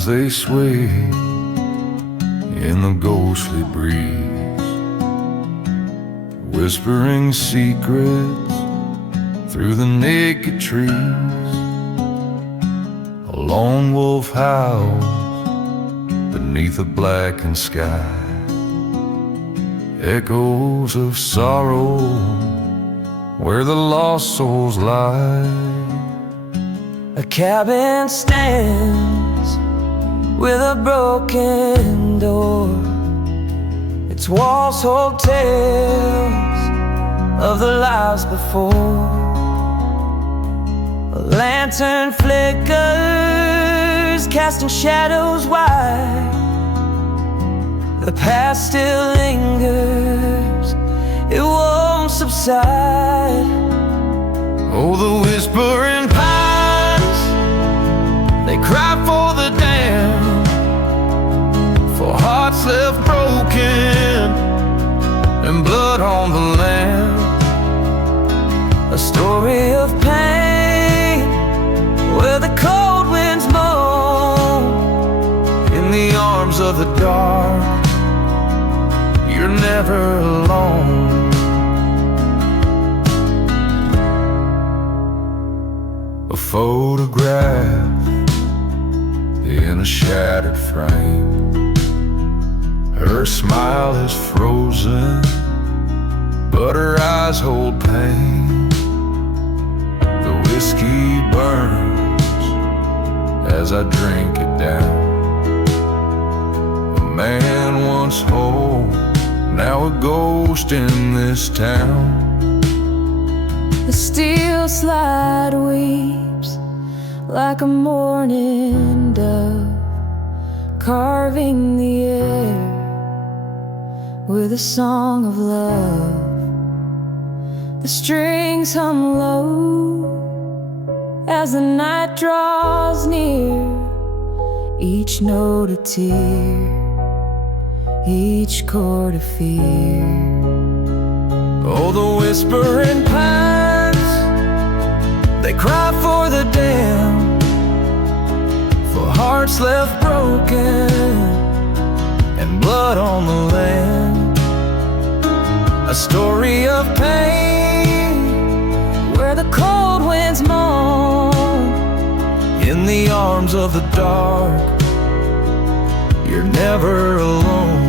pines they sway in the ghostly breeze, whispering secrets through the naked trees. A lone wolf howls beneath a blackened sky, echoes of sorrow where the lost souls lie. A cabin stands with a broken door, its walls hold tales of the lives before. A lantern flickers, casting shadows wide. The past still lingers, it won't subside. Oh, the whispering pines, they cry for the damned, for hearts left broken and blood on the land. A story of pain where the cold winds moan. In the arms of the dark, you're never alone. A photograph in a shattered frame, her smile is frozen, but her eyes hold pain. The whiskey burns as I drink it down. A man once whole, now a ghost in this town. The steel slide weeps like a mourning dove, carving the air with a song of love. The strings hum low as the night draws near, each note a tear, each chord a fear. Oh, the whispering pines, they cry for the damned, for hearts left broken and blood on the land. A story of pain where the cold winds moan. In the arms of the dark, you're never alone.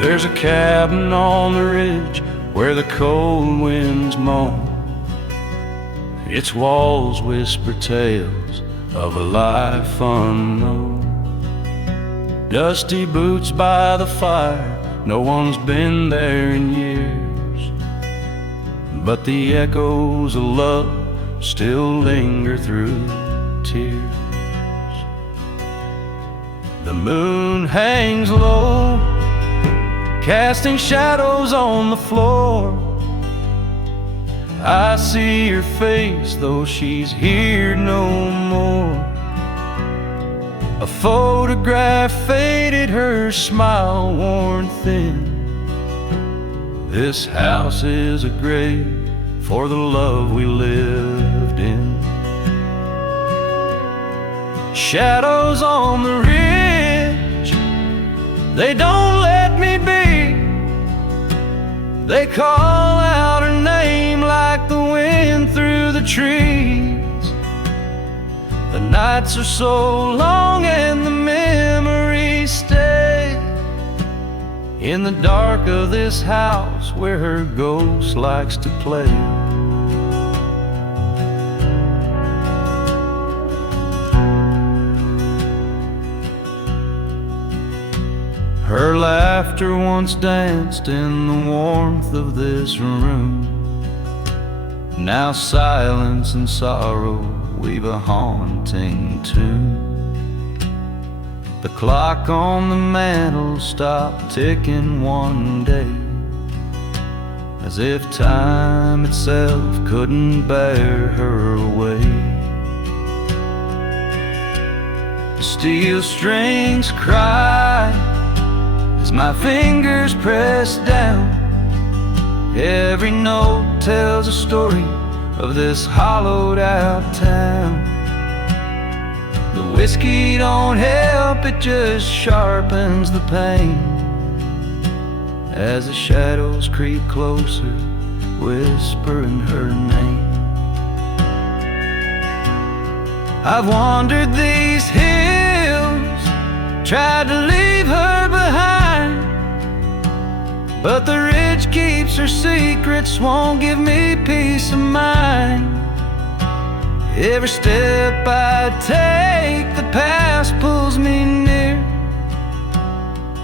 There's a cabin on the ridge where the cold winds moan. Its walls whisper tales of a life unknown. Dusty boots by the fire, no one's been there in years, but the echoes of love still linger through tears. The moon hangs low, casting shadows on the floor. I see her face, though she's here no more. A photograph faded, her smile worn thin. This house is a grave for the love we lived in. Shadows on the ridge, they don't let me be. They call out her name like the wind through the trees. The nights are so long and the memories stay in the dark of this house where her ghost likes to play. Her laughter once danced in the warmth of this room. Now silence and sorrow we've a haunting tune. The clock on the mantle stopped ticking one day, as if time itself couldn't bear her away. The steel strings cry as my fingers press down. Every note tells a story of this hollowed out town. The whiskey don't help, it just sharpens the pain as the shadows creep closer, whispering her name. I've wandered these hills, tried to leave her behind, but the ridge keeps her secrets, won't give me peace of mind. Every step I take, the past pulls me near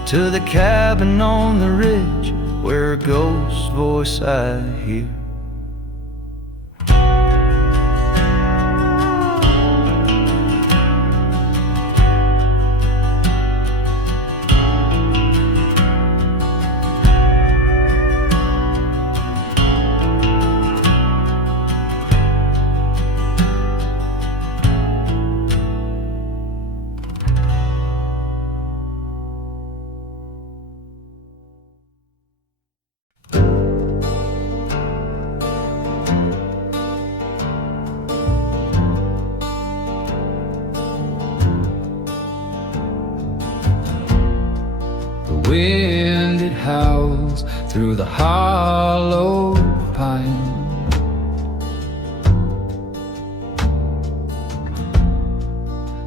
to the cabin on the ridge where a ghost's voice I hear. Wind, it howls through the hollow pine.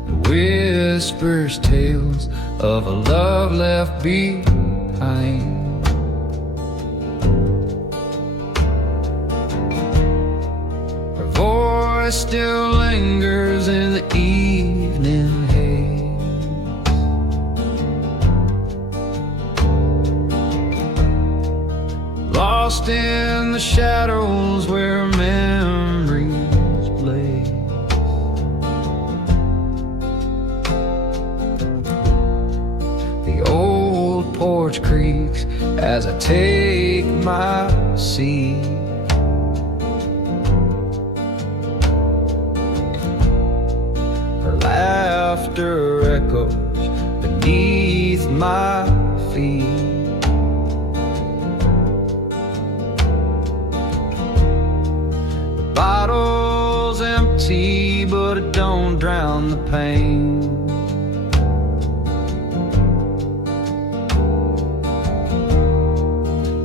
It whispers tales of a love left behind. Her voice still lingers in the evening haze. Lost in the shadows where memories blaze. The old porch creaks as I take my seat. Her laughter echoes beneath my feet. Bottle's empty, but it don't drown the pain.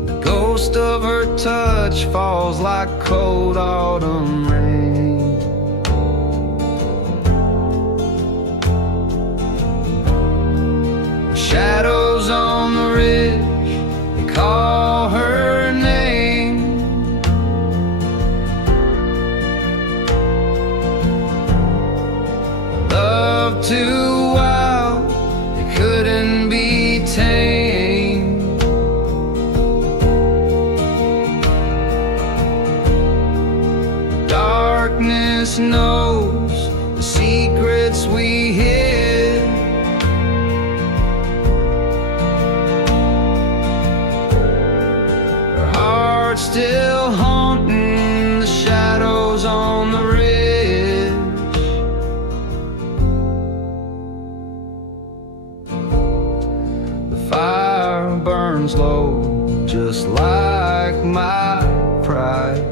The ghost of her touch falls like cold autumn rain. Shadows on the ridge, they call her name. Love too wild, it couldn't be tamed. Darkness knows the secrets we hid. Her heart still haunting the shadows on the ridge. Fire burns low, just like my pride.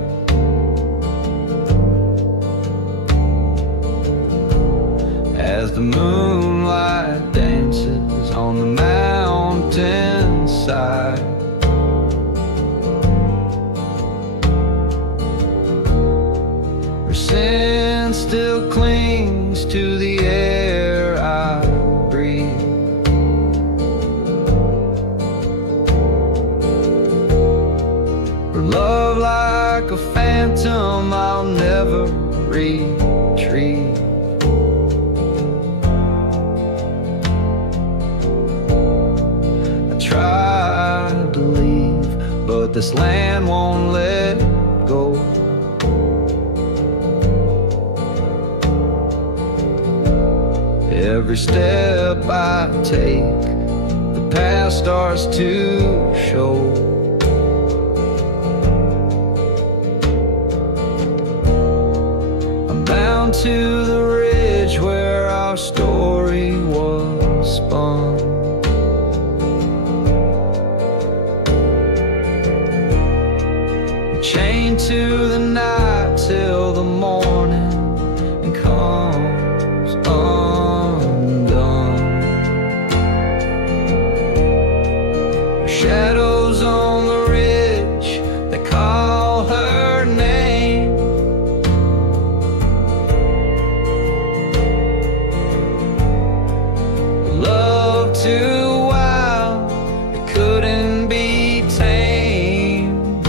As the moonlight dances on the mountainside, her scent still clings to the air I breathe. Love like a phantom I'll never retrieve. I try to believe, but this land won't let go. Every step I take, the past starts to show. I'm bound to the ridge where our story was spun. Chained to the night till the morning and comes undone. Shadows on the ridge, they call her name. Love too wild, it couldn't be tamed.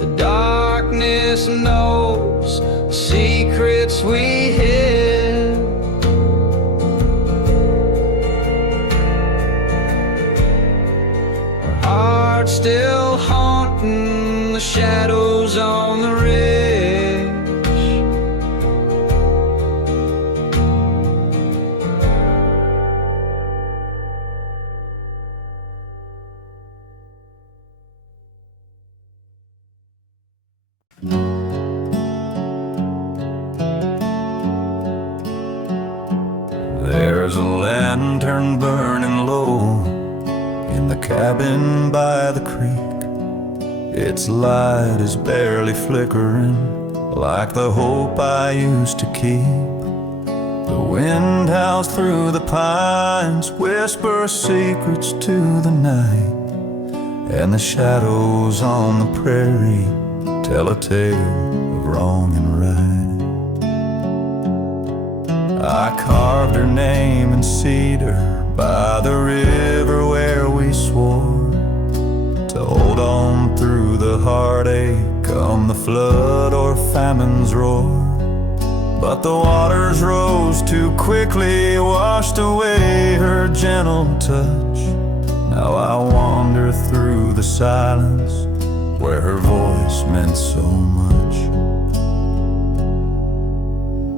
The darkness knows the secrets we hid. Our hearts still haunting the shadows on the ridge. There's a lantern burning low in the cabin by the creek. Its light is barely flickering, like the hope I used to keep. The wind howls through the pines, whispers secrets to the night, and the shadows on the prairie tell a tale of wrong and right. I carved her name in cedar by the river where we swore to hold on through the heartache, come the flood or famine's roar. But the waters rose too quickly, washed away her gentle touch. Now I wander through the silence where her voice meant so much.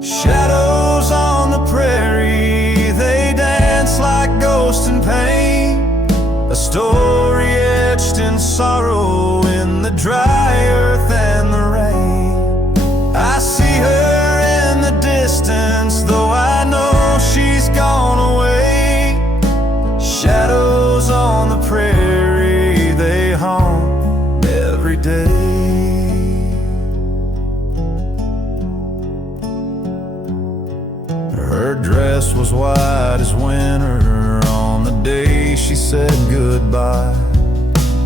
Shadows on the prairie, they dance like ghosts in pain. A story etched in sorrow in the dry earth and the rain. I see her in the distance, though I know she's gone away. Shadows on the prairie, they haunt every day. Her dress was white as winter on the day she said goodbye,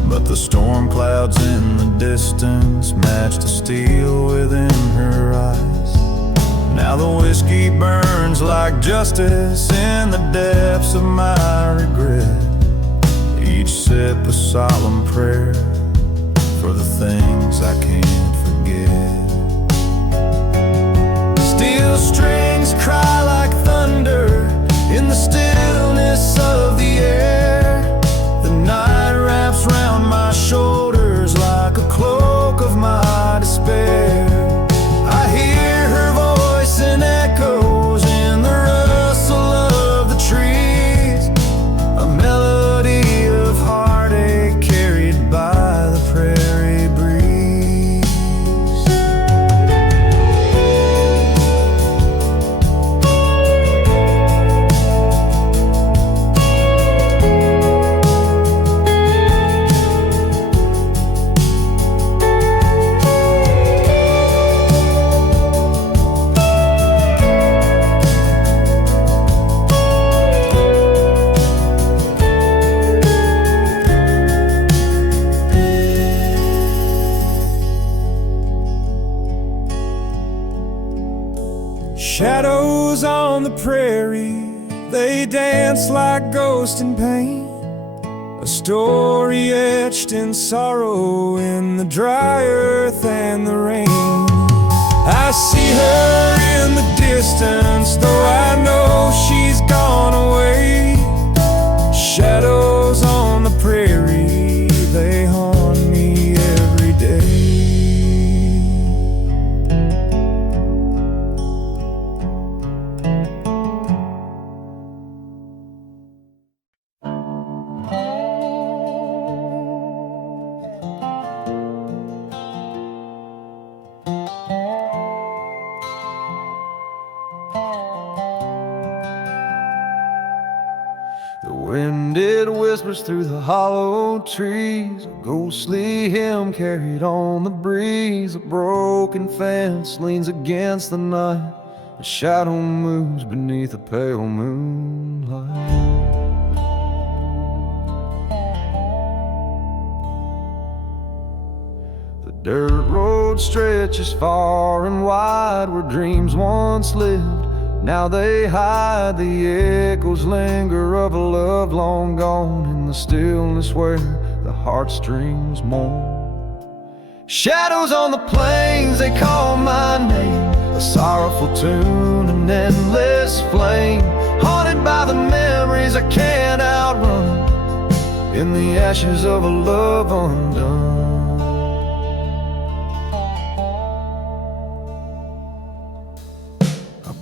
but the storm clouds in the distance matched the steel within her eyes. Now the whiskey burns like justice in the depths of my regret. Each sip a solemn prayer for the things I can't forget. Steel strings cry like thunder in the stillness of the air. The night wraps round my shoulders like a cloak of my despair. I hear her voice in echoes in the rustle of the trees, a melody of heartache carried by the prairie breeze. Shadows on the prairie, they dance like ghosts in pain. A story etched in sorrow in the dry earth and the rain. I see her in the distance, though I know she's gone away. Shadows on the prairie, they haunt me every day. Wind it whispers through the hollow trees, a ghostly hymn carried on the breeze. A broken fence leans against the night, a shadow moves beneath a pale moonlight. The dirt road stretches far and wide, where dreams once lived, now they hide. The echoes linger of a love long gone, in the stillness where the heartstrings mourn. Shadows on the plains, they call my name, a sorrowful tune, an endless flame, haunted by the memories I can't outrun, in the ashes of a love undone.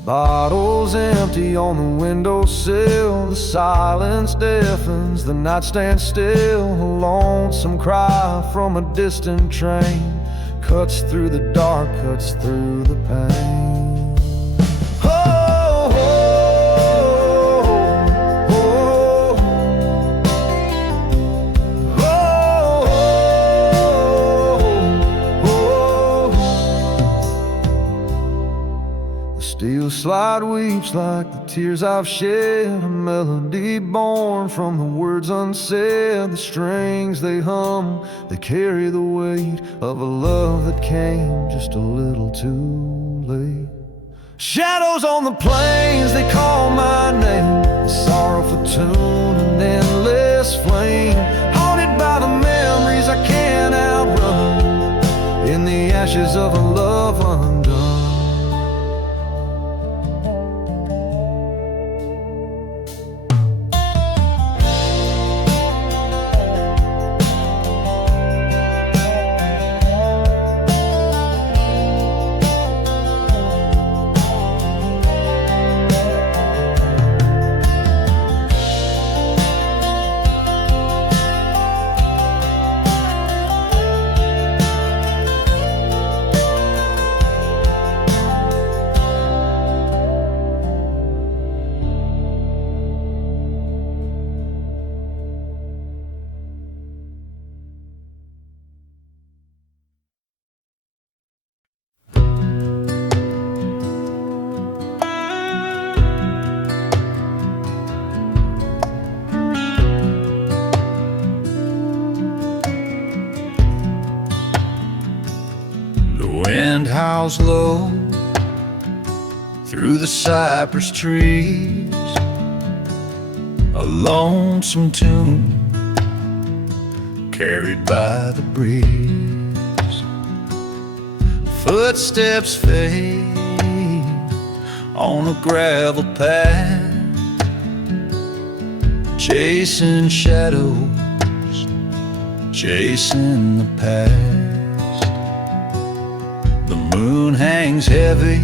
Bottles empty on the windowsill, the silence deafens, the night stands still. A lonesome cry from a distant train cuts through the dark, cuts through the pain. Oh, oh, oh, oh, oh, oh. The steel slide weeps like the tears I've shed, a melody born from the words unsaid. The strings they hum, they carry the weight of a love that came just a little too late. Shadows on the plains, they call my name, a sorrowful tune, an endless flame, haunted by the memories I can't outrun, in the ashes of a love undone. Wind howls low through the cypress trees, a lonesome tune carried by the breeze. Footsteps fade on a gravel path, chasing shadows, chasing the past. The moon hangs heavy,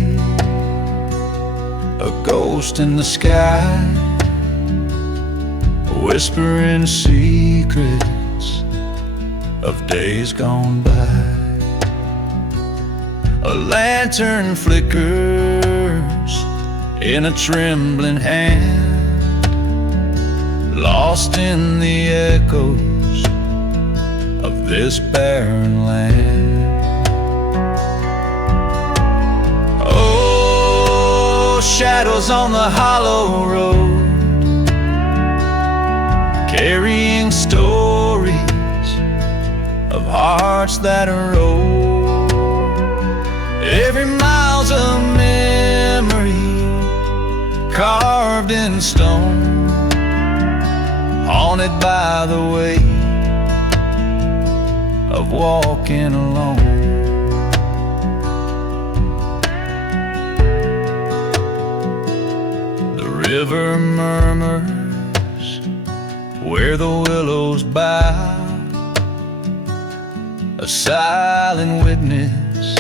a ghost in the sky, whispering secrets of days gone by. A lantern flickers in a trembling hand, lost in the echoes of this barren land. Shadows on the hollow road, carrying stories of hearts that are old. Every mile's a memory carved in stone, haunted by the weight of walking alone. The river murmurs where the willows bow, a silent witness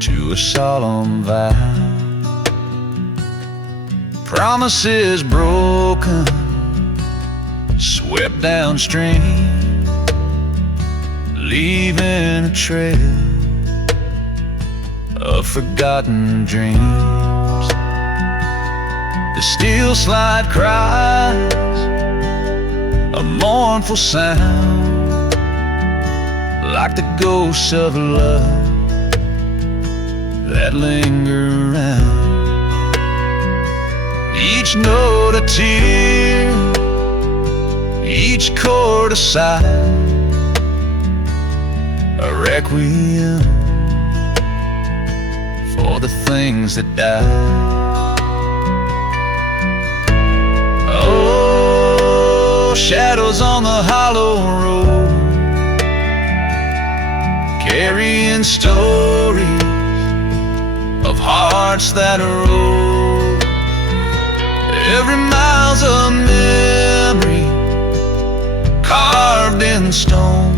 to a solemn vow. Promises broken, swept downstream, leaving a trail of forgotten dreams. The steel slide cries a mournful sound, like the ghosts of love that linger around. Each note a tear, each chord a sigh, a requiem for the things that die. Oh, shadows on the hollow road, carrying stories of hearts that erode. Every mile's a memory carved in stone,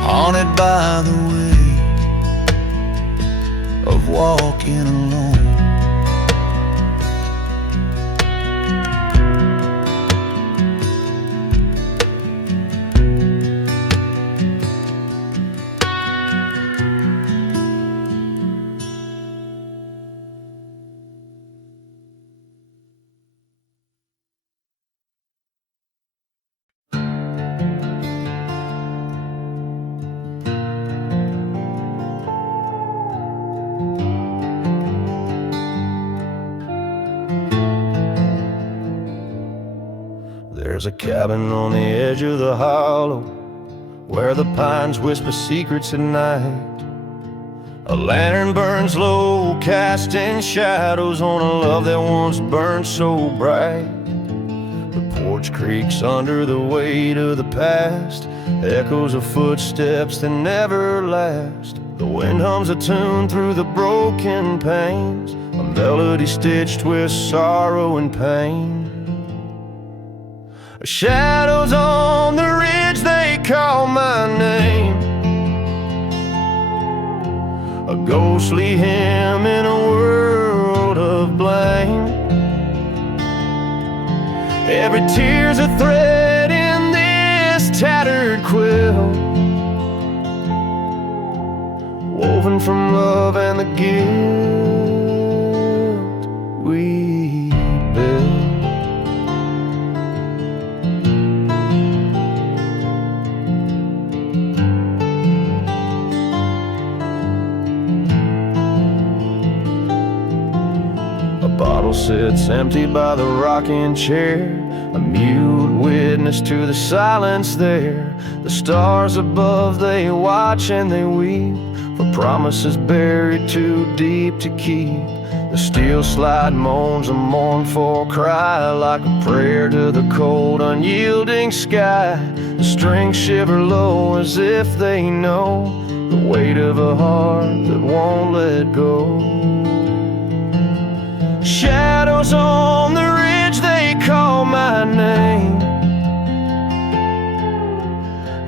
haunted by the weight of walking alone. There's a cabin on the edge of the hollow, where the pines whisper secrets at night. A lantern burns low, casting shadows on a love that once burned so bright. The porch creaks under the weight of the past, echoes of footsteps that never last. The wind hums a tune through the broken panes, a melody stitched with sorrow and pain. Shadows on the ridge, they call my name, a ghostly hymn in a world of blame. Every tear's a thread in this tattered quilt, woven from love and the guilt we built. Bottle sits empty by the rocking chair, a mute witness to the silence there. The stars above, they watch and they weep for promises buried too deep to keep. The steel slide moans a mournful cry, like a prayer to the cold, unyielding sky. The strings shiver low as if they know the weight of a heart that won't let go. Shadows on the ridge, they call my name,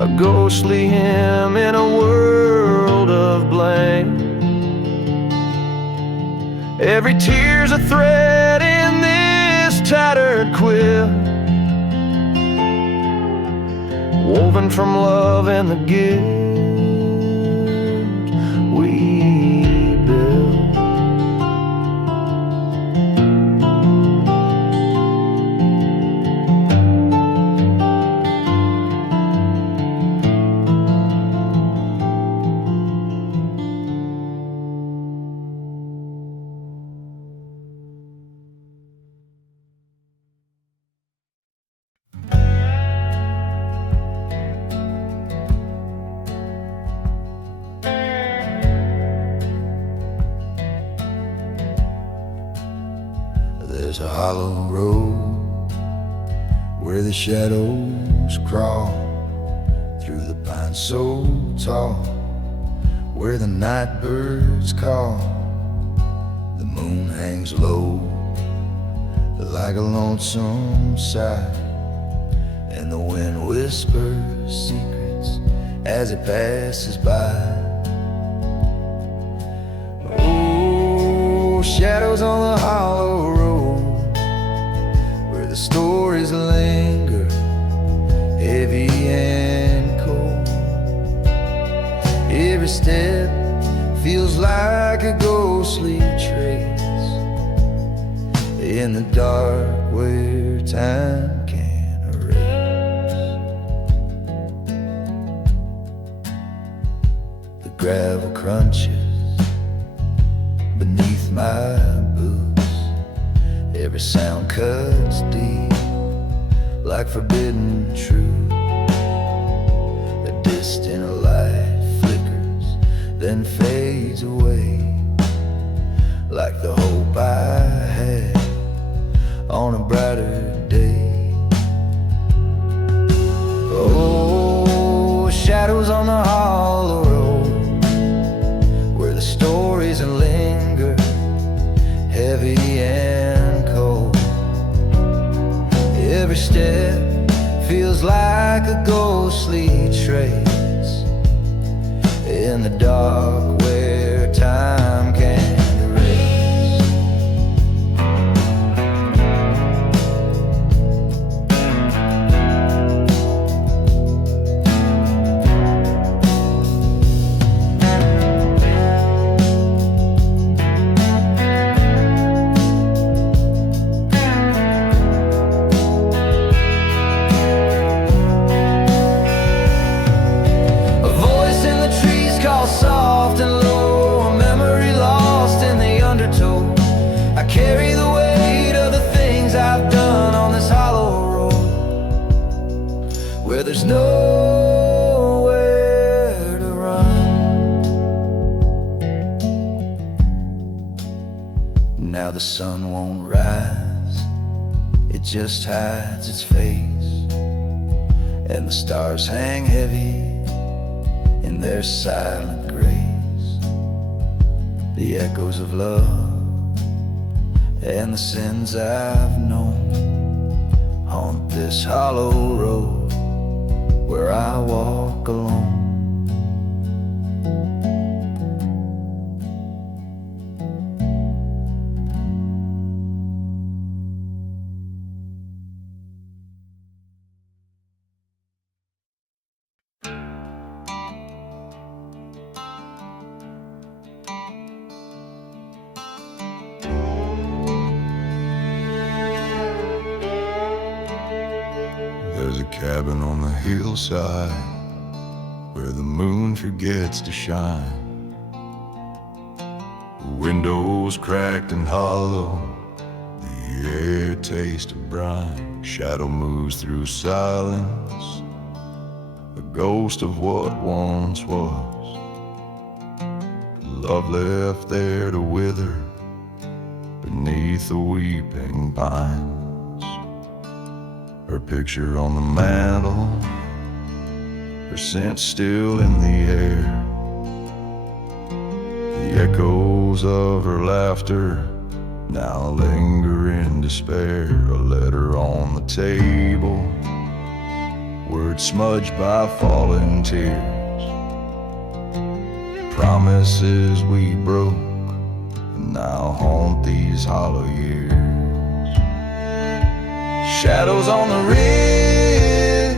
a ghostly hymn in a world of blame. Every tear's a thread in this tattered quilt, woven from love and the guilt we built. There's a hollow road where the shadows crawl through the pines so tall, where the night birds call. The moon hangs low like a lonesome sigh, and the wind whispers secrets as it passes by. Oh, shadows on the hollow road, where the stories linger heavy and cold. Every step feels like a ghostly trace in the dark where time can't erase. gravel crunches beneath my boots. Every sound cuts deep like forbidden truth. A distant light flickers, then fades away, like the hope I had on a brighter day. Oh, shadows on the hollow road, where the stories linger, heavy and cold. Every step feels like a ghostly trace in the dark where time can't erase. Soft and low, a memory lost in the undertow. I carry the weight of the things I've done on this hollow road, where there's nowhere to run. Now the sun won't rise, it just hides its face, and the stars hang heavy in their silent grace. The echoes of love and the sins I've known haunt this hollow road where I walk alone. There's a cabin on the hillside where the moon forgets to shine. The windows cracked and hollow, the air tastes of brine. Shadow moves through silence, a ghost of what once was. Love left there to wither beneath the weeping pines. Her picture on the mantle, her scent still in the air. The echoes of her laughter now linger in despair. A letter on the table, words smudged by falling tears. Promises we broke now haunt these hollow years. Shadows on the ridge,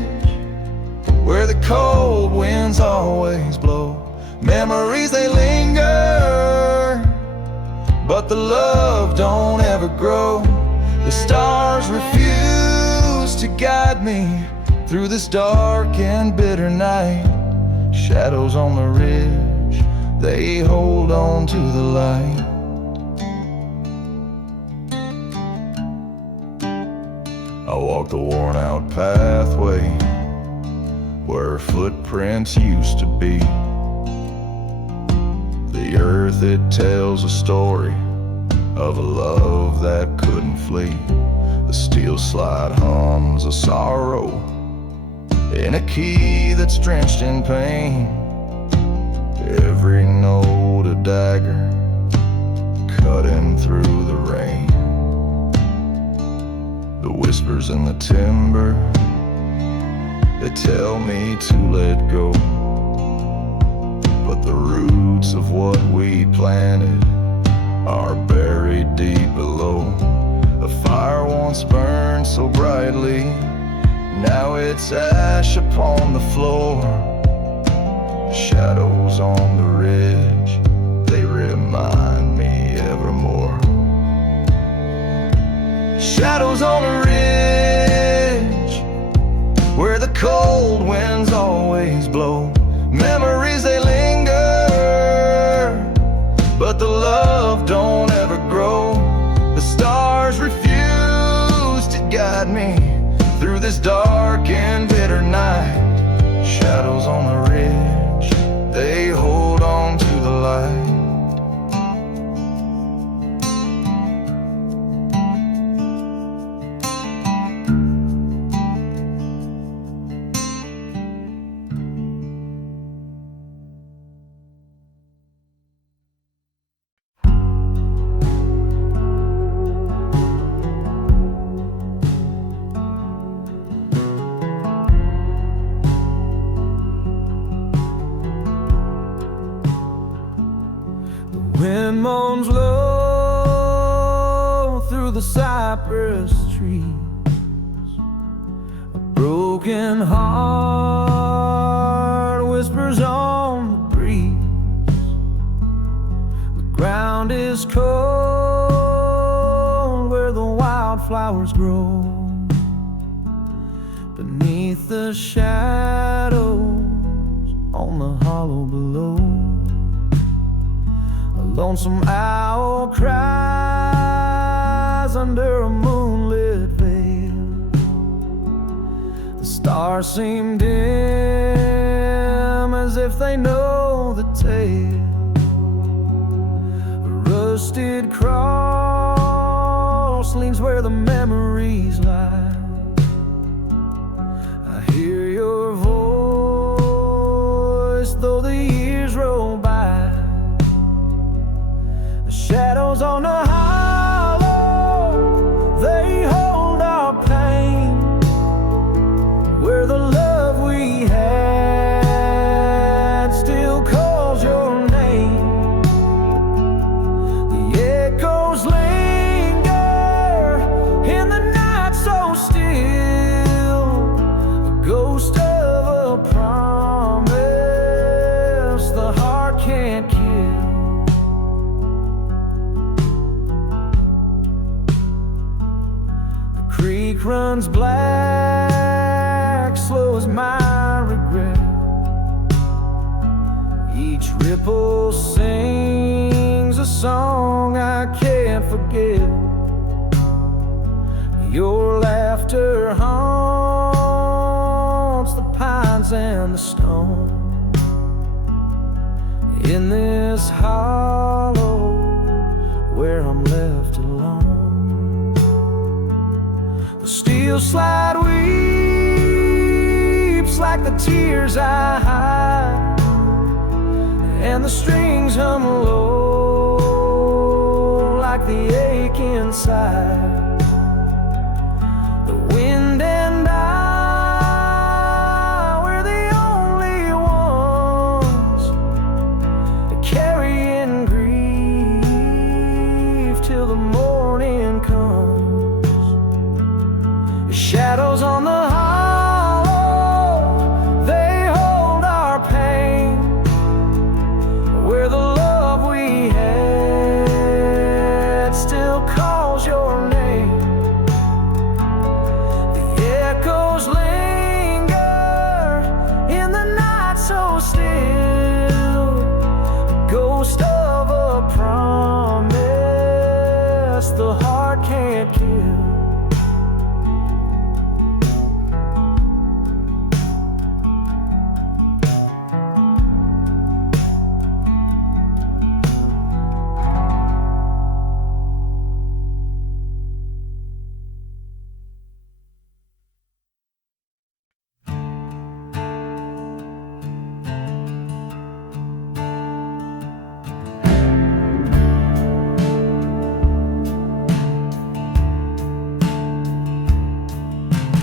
where the cold winds always blow. Memories, they linger, but the love don't ever grow. The stars refuse to guide me through this dark and bitter night. Shadows on the ridge, they hold on to the light. I walk the worn out pathway where footprints used to be. The earth, it tells a story of a love that couldn't flee. The steel slide hums a sorrow in a key that's drenched in pain. Every note a dagger cutting through the rain. The whispers in the timber, they tell me to let go, but the roots of what we planted are buried deep below. A fire once burned so brightly, now it's ash upon the floor. Shadows on the ridge, they remind me evermore. Shadows on the ridge, where the cold winds always blow. Memories, they linger, but the love don't ever grow. The stars refuse to guide me through this dark and bitter night. Shadows on the ridge, they hold on to the light. Wind moans low through the cypress trees. A broken heart whispers on the breeze. The ground is cold where the wildflowers grow. Beneath the shadows on the hollow below, a lonesome owl cries under a moonlit veil. The stars seem dim as if they know the tale. A rusted cross leans where the memories lie. I hear your voice though the years roll by. Shadows on the hollow, they hold our pain. Where the love we had still calls your name. The echoes linger in the night so still, a ghost of a promise the heart can't kill. Creek runs black, slow as my regret. Each ripple sings a song I can't forget. Your laughter haunts the pines and the stone. In this hollow where I'm left alone, the steel slide weeps like the tears I hide, and the strings hum low like the ache inside. The wind and I, we're the only ones carrying grief till the morning comes. Shadows on the hollow, they hold our pain. Where the love we had still calls your name. The echoes linger in the night so still, a ghost of a promise the heart can't kill.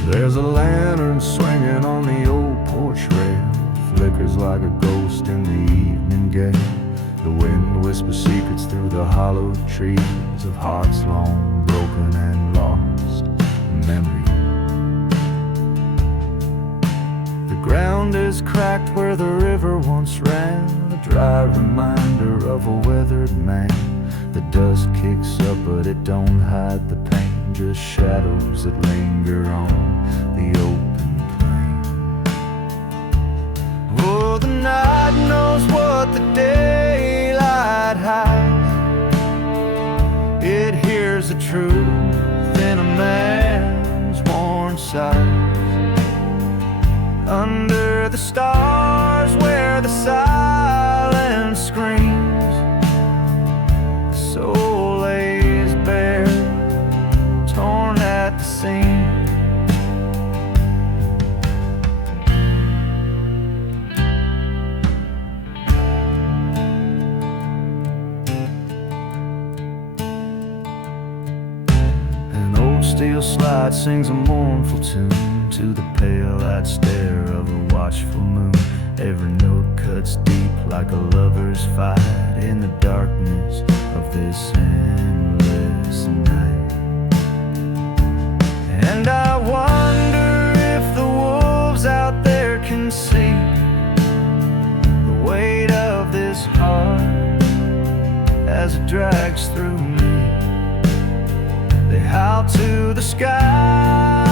There's a lantern swinging on the old porch rail, flickers like a ghost in the evening gale. The wind whispers secrets through the hollow trees of hearts long broken and lost memory. The ground is cracked where the river once ran, a dry reminder of a weathered man. The dust kicks up but it don't hide the pain, just shadows that linger on the open plain. Oh, the night knows what the daylight hides. It hears the truth in a man's worn sighs. Under the stars where the silence screams, the soul lays bare, torn at the seams. Steel slide sings a mournful tune to the pale-eyed stare of a watchful moon. Every note cuts deep like a lover's fight in the darkness of this endless night. And I wonder if the wolves out there can see the weight of this heart as it drags through me. They howl to the sky